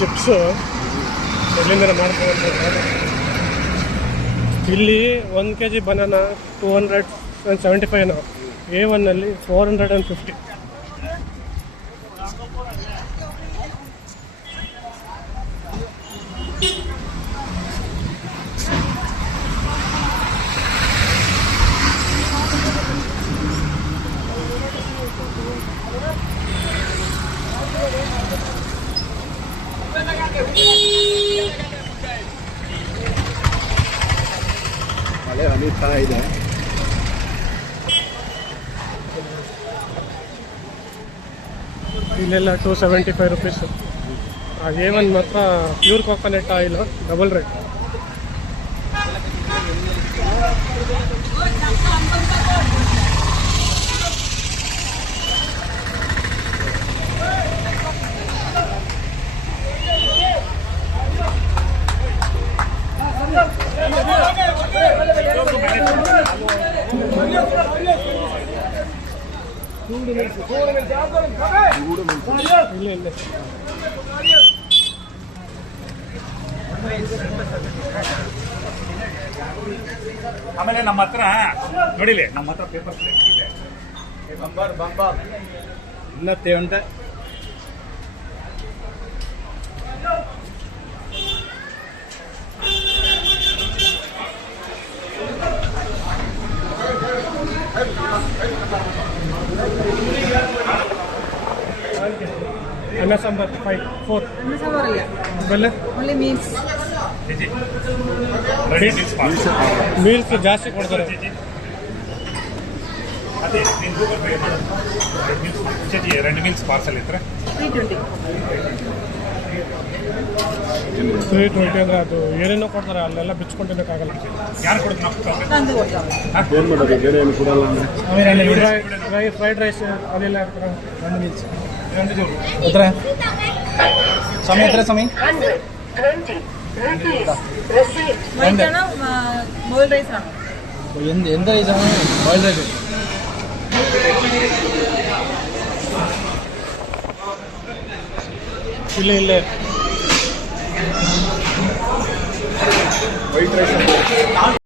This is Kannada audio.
ಚಿಪ್ಸು ಎಲ್ಲಿಂದ ಮಾಡ್ಕೊಂಡು ಇಲ್ಲಿ 1 kg ಬನಾನಾ 275 A1 450. ಮಳೆ ಹನಿ ಥರ ಇದೆ. ಇಲ್ಲೆಲ್ಲ 275 rupees. A1 ಮಾತ್ರ pure coconut oil double rate. ಇಲ್ಲ ಆಮೇಲೆ ನಮ್ಮ ಹತ್ರ ನೋಡಿಲಿ, ನಮ್ಮ ಹತ್ರ ಪೇಪರ್ ಪ್ಲೇಟ್ ಇದೆ. ಇನ್ನತ್ತೆ ಉಂಟೆ ಅನ್ನ ಸಾಂಬಾರ್ 4 ಅನ್ನ ಸಾಂಬಾರಲ್ಲ, ಬೆಲೆ ಒಳ್ಳೆ ಮೀಲ್ಸ್. ಮೀಲ್ಸ್ ಜಾಸ್ತಿ ಕೊಡ್ತಾರೆ. ಅದೇ ನೀನು ಗೂಗಲ್ ಪೇ ಮಾಡು. 2 ಮೀಲ್ಸ್ ಪಾರ್ಸಲ್ ಇದ್ರೆ 320 ಅಂದರೆ ಅದು ಏನೇನೋ ಕೊಡ್ತಾರೆ, ಅಲ್ಲೆಲ್ಲ ಬಿಚ್ಕೊಂಡಿರೋಕ್ಕಾಗಲ್ಲ. ಯಾರು ಕೊಡೋದು? ನಾವು ನಂದು ಕೊಡ್ತಾವೆ. ಏನು ಮಾಡೋದು, ಬೇರೆ ಏನು ಕೊಡಲ್ಲ ಅಂದರೆ ಫ್ರೈಡ್ ರೈಸ್ ಅದೆಲ್ಲ ಇರ್ತಾರೆ. 2 ಮೀಲ್ಸ್ ಹತ್ರ ಸಮಯ ಹತ್ರ ಸಮಯ ವೈಟ್ ಆണോ ಬಾಯ್ಲ್ಡ್ റൈസ് ആണോ? എന്ത് റൈസാണ്? Boiled rice. ಇಲ್ಲೇ ವೈಟ್ ರೈಸ್.